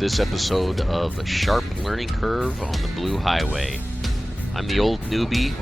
this episode of Sharp Learning Curve on the Blue Highway. I'm the old newbie,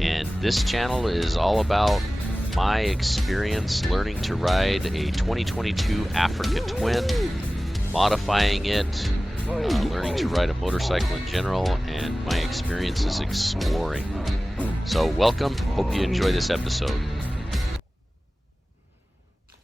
and this channel is all about my experience learning to ride a 2022 Africa Twin, modifying it, learning to ride a motorcycle in general, and my experiences exploring. So welcome, hope you enjoy this episode.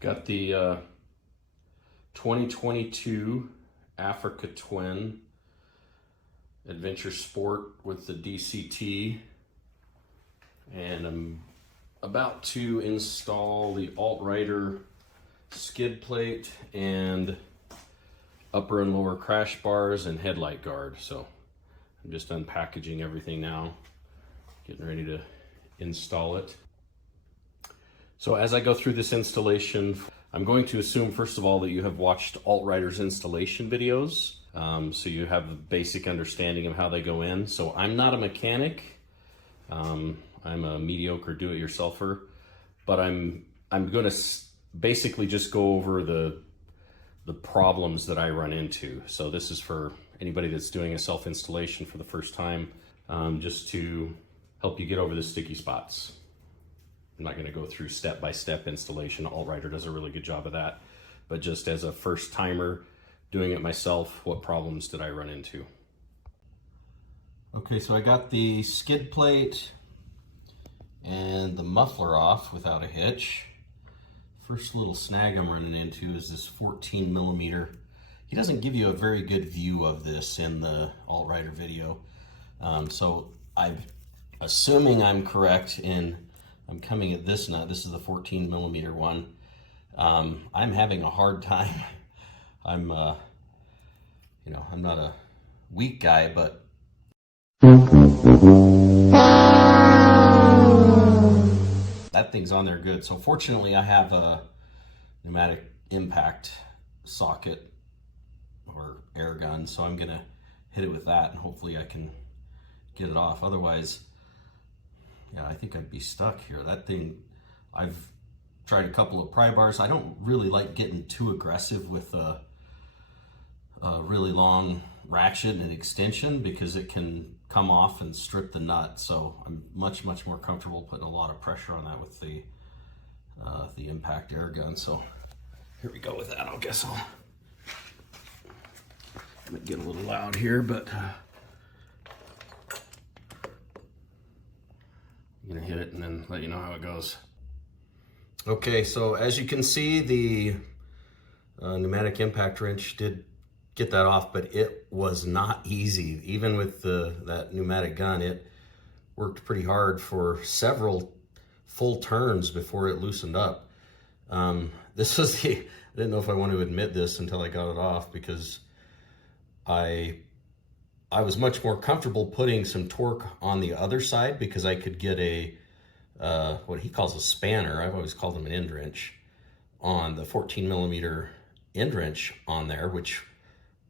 Got the 2022 Africa Twin Adventure Sport with the DCT, and I'm about to install the Altrider skid plate and upper and lower crash bars and headlight guard. So I'm just unpackaging everything now, getting ready to install it. So as I go through this installation, I'm going to assume, first of all, that you have watched Altrider's installation videos, so you have a basic understanding of how they go in. So I'm not a mechanic. I'm a mediocre do-it-yourselfer, but I'm going to basically just go over the problems that I run into. So this is for anybody that's doing a self-installation for the first time, just to help you get over the sticky spots. I'm not going to go through step-by-step installation. Altrider does a really good job of that. But just as a first-timer doing it myself, what problems did I run into? Okay, so I got the skid plate and the muffler off without a hitch. First little snag I'm running into is this 14 millimeter. He doesn't give you a very good view of this in the Altrider video. So I'm assuming I'm correct I'm coming at this nut. This is the 14 millimeter one. I'm having a hard time. I'm not a weak guy, but that thing's on there good. So fortunately, I have a pneumatic impact socket or air gun, so I'm gonna hit it with that, and hopefully I can get it off. Otherwise, yeah, I think I'd be stuck here. That thing, I've tried a couple of pry bars. I don't really like getting too aggressive with a really long ratchet and extension because it can come off and strip the nut. So I'm much more comfortable putting a lot of pressure on that with the impact air gun. So here we go with that. I guess I might get a little loud here, but I'm gonna hit it and then let you know how it goes. Okay, so as you can see, the pneumatic impact wrench did get that off, but it was not easy. Even with that pneumatic gun, it worked pretty hard for several full turns before it loosened up. This was I didn't know if I want to admit this until I got it off, because I was much more comfortable putting some torque on the other side because I could get what he calls a spanner. I've always called them an end wrench on the 14 millimeter end wrench on there, which,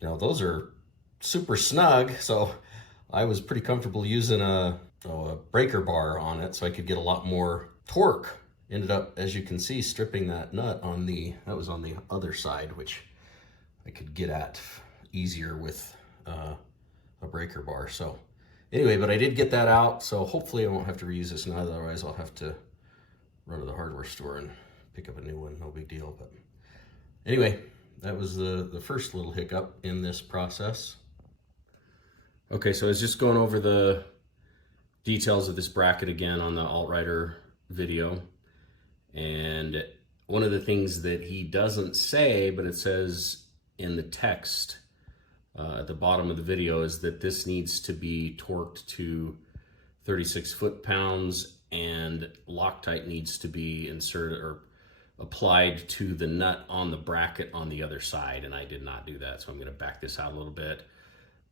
those are super snug. So I was pretty comfortable using a breaker bar on it so I could get a lot more torque. Ended up, as you can see, stripping that nut that was on the other side, which I could get at easier with a breaker bar. So anyway, but I did get that out, so hopefully I won't have to reuse this nut. Otherwise I'll have to run to the hardware store and pick up a new one. No big deal. But anyway, that was the first little hiccup in this process. Okay, so I was just going over the details of this bracket again on the Altrider video, and one of the things that he doesn't say, but it says in the text at the bottom of the video, is that this needs to be torqued to 36 foot-pounds, and Loctite needs to be inserted or applied to the nut on the bracket on the other side, and I did not do that. So I'm going to back this out a little bit,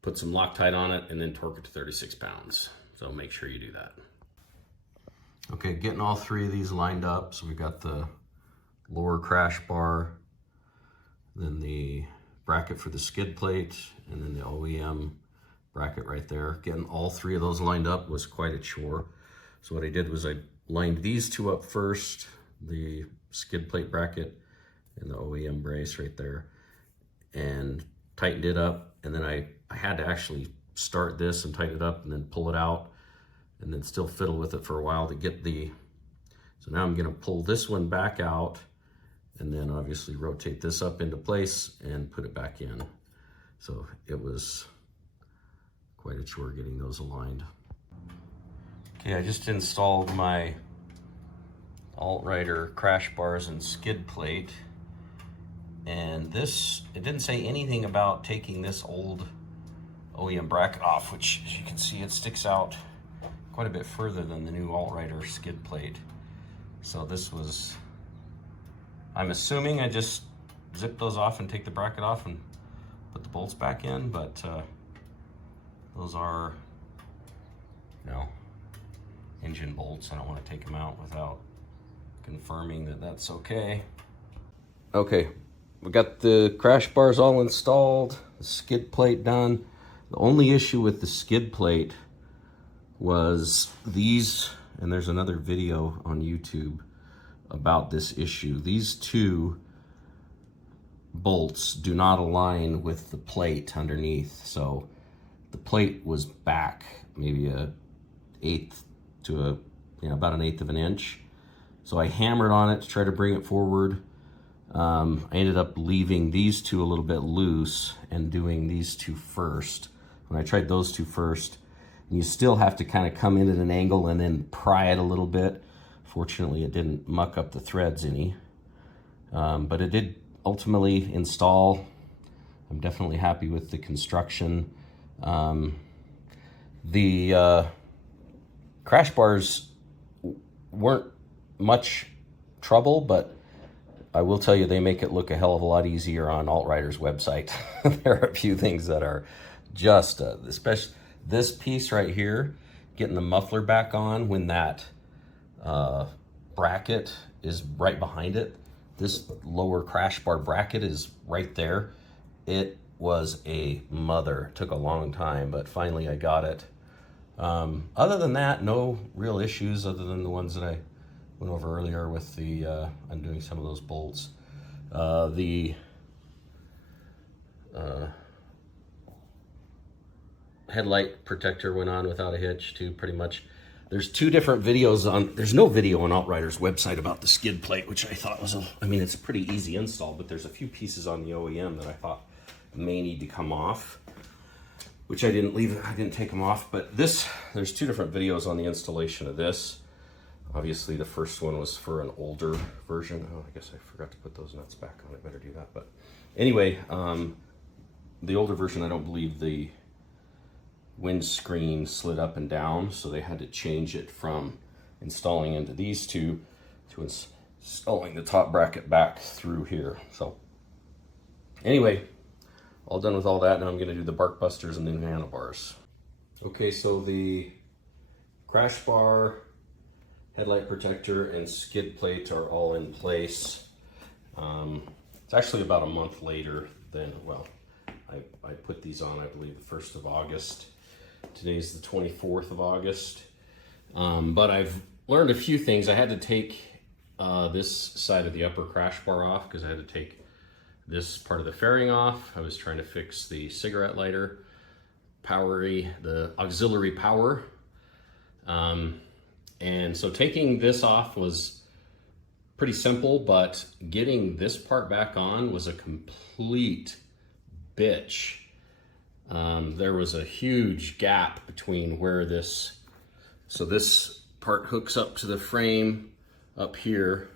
put some Loctite on it, and then torque it to 36 pounds. So make sure you do that. Okay, getting all three of these lined up. So we've got the lower crash bar, then the bracket for the skid plate, and then the OEM bracket right there. Getting all three of those lined up was quite a chore. So what I did was I lined these two up first, the skid plate bracket and the OEM brace right there, and tightened it up, and then I had to actually start this and tighten it up and then pull it out and then still fiddle with it for a while to get the, so now I'm gonna pull this one back out and then obviously rotate this up into place and put it back in. So it was quite a chore getting those aligned. Okay, I just installed my Altrider crash bars and skid plate. And this, it didn't say anything about taking this old OEM bracket off, which as you can see, it sticks out quite a bit further than the new Altrider skid plate. So this was, I'm assuming I just zip those off and take the bracket off and put the bolts back in, but those are, you know, engine bolts. I don't want to take them out without confirming that that's okay. Okay, we got the crash bars all installed, the skid plate done. The only issue with the skid plate was these, and there's another video on YouTube about this issue. These two bolts do not align with the plate underneath. So the plate was back maybe a eighth to a, you know, about an eighth of an inch. So I hammered on it to try to bring it forward. I ended up leaving these two a little bit loose and doing these two first. When I tried those two first, and you still have to kind of come in at an angle and then pry it a little bit. Fortunately, it didn't muck up the threads any, but it did ultimately install. I'm definitely happy with the construction. The crash bars weren't much trouble, but I will tell you, they make it look a hell of a lot easier on Altrider's website. There are a few things that are just, especially this piece right here, getting the muffler back on when that bracket is right behind it. This lower crash bar bracket is right there. It was a mother. It took a long time, but finally I got it. Other than that, no real issues other than the ones that I went over earlier with the undoing some of those bolts. The headlight protector went on without a hitch too, pretty much. There's two different videos on, there's no video on Altrider's website about the skid plate, which I thought was, I mean, it's a pretty easy install, but there's a few pieces on the OEM that I thought may need to come off, which I didn't take them off. But this, there's two different videos on the installation of this. Obviously the first one was for an older version. Oh, I guess I forgot to put those nuts back on. I better do that. But anyway, the older version, I don't believe the windscreen slid up and down, so they had to change it from installing into these two to installing the top bracket back through here. So anyway, all done with all that. Now I'm going to do the bark busters and the new handlebars. Okay, so the crash bar, headlight protector, and skid plate are all in place. It's actually about a month later than, well, I put these on, I believe, the 1st of August. Today's the 24th of August. But I've learned a few things. I had to take this side of the upper crash bar off because I had to take this part of the fairing off. I was trying to fix the cigarette lighter, the auxiliary power. And so taking this off was pretty simple, but getting this part back on was a complete bitch. There was a huge gap between where this part hooks up to the frame up here,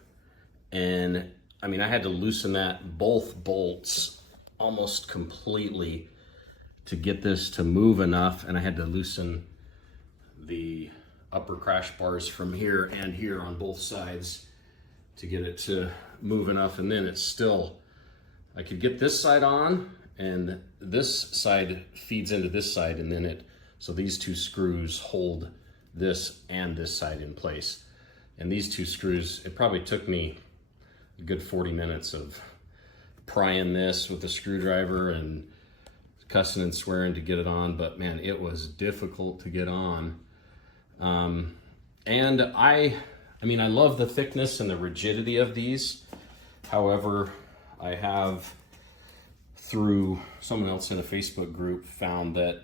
and I mean, I had to loosen both bolts almost completely to get this to move enough, and I had to loosen the upper crash bars from here and here on both sides to get it to move enough. And then it's still, I could get this side on, and this side feeds into this side, and then so these two screws hold this and this side in place. And these two screws, it probably took me a good 40 minutes of prying this with a screwdriver and cussing and swearing to get it on, but man, it was difficult to get on. And I mean, I love the thickness and the rigidity of these. However, I have through someone else in a Facebook group found that,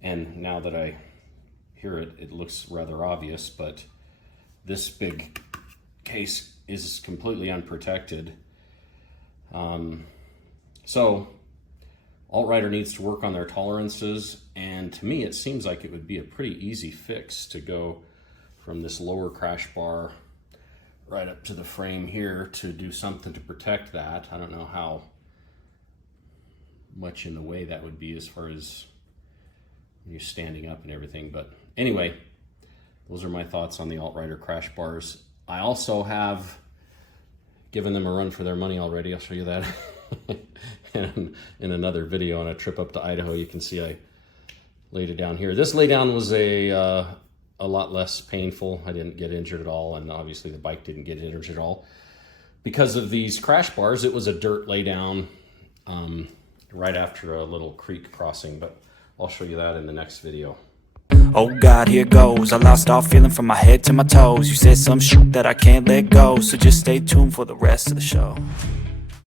and now that I hear it, it looks rather obvious, but this big case is completely unprotected. So Altrider needs to work on their tolerances, and to me it seems like it would be a pretty easy fix to go from this lower crash bar right up to the frame here to do something to protect that. I don't know how much in the way that would be as far as you standing up and everything, but anyway, those are my thoughts on the Altrider crash bars. I also have given them a run for their money already. I'll show you that in another video on a trip up to Idaho. You can see I laid it down here. This laydown was a lot less painful. I didn't get injured at all, and obviously the bike didn't get injured at all. Because of these crash bars, it was a dirt laydown right after a little creek crossing, but I'll show you that in the next video. Oh God, here goes. I lost all feeling from my head to my toes. You said some shit that I can't let go, so just stay tuned for the rest of the show.